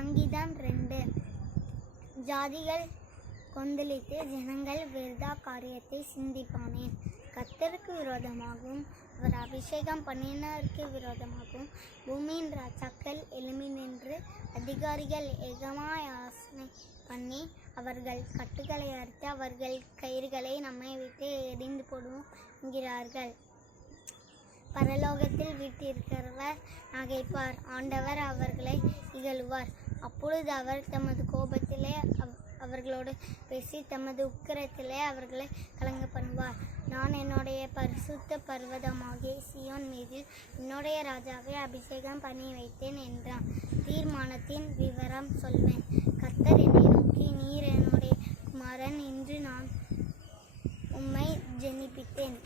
சங்கீதம் 2. ஜாதிகள் கொந்தளித்து ஜனங்கள் விருதா காரியத்தை சிந்திப்பானேன். கர்த்தருக்கு விரோதமாகவும் அவர் அபிஷேகம் பண்ணினருக்கு விரோதமாகவும் பூமியின் ராஜாக்கள் எழும்பி நின்று அதிகாரிகள் ஏகமாய் ஆசனை பண்ணி அவர்கள் கட்டுகளை அறுத்து அவர்கள் கயிறுகளை நம்மை விட்டு எரிந்து போடுவோம் என்கிறார்கள். பரலோகத்தில் வீட்டிருக்கிறவர் நகைப்பார், ஆண்டவர் அவர்களை இகழுவார். அப்பொழுது அவர் தமது கோபத்திலே அவர்களோடு பேசி தமது உக்கிரத்திலே அவர்களை கலங்க பண்ணுவார். நான் என்னுடைய பரிசுத்த பர்வதமாகிய சீயோன் மீது என்னுடைய ராஜாவை அபிஷேகம் பண்ணி வைத்தேன் என்றான். தீர்மானத்தின் விவரம் சொல்வேன். கர்த்தர் என்னை நோக்கி, நீர் என்னுடைய குமாரன், இன்று நான் உம்மை ஜெனிப்பித்தேன்,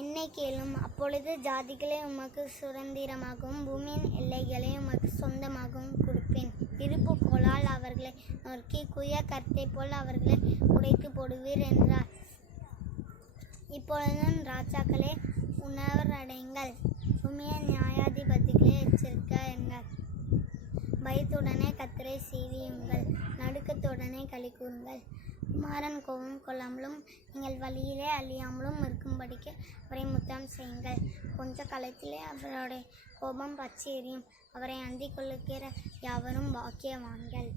என்னை கேளும். அப்பொழுது ஜாதிகளை உமக்கு சுதந்திரமாகவும் பூமியின் எல்லைகளை உமக்கு சொந்தமாகவும் கொடுப்பேன். இருப்பு கோலால் அவர்களை நோக்கி குய கர்த்தை போல் அவர்களை உடைத்து போடுவீர் என்றார். இப்பொழுதும் ராஜாக்களே உணர்வடைங்கள், பூமியின் நியாயாதிபதிகளை எச்சரிக்கையுங்கள். பயத்துடனே கர்த்தரை சேவியுங்கள், நடுக்கத்துடனே களி கூறுங்கள். குமாரன் கோபம் கொள்ளாமலும் நீங்கள் வழியிலே அழியாமலும் இருக்கும்படிக்கு அவரை முத்தம் செய்யுங்கள். கொஞ்ச காலத்திலே அவருடைய கோபம் பற்றி எரியும். அவரை அண்டிக் கொள்ளுகிற யாவரும் பாக்கியவான்கள்.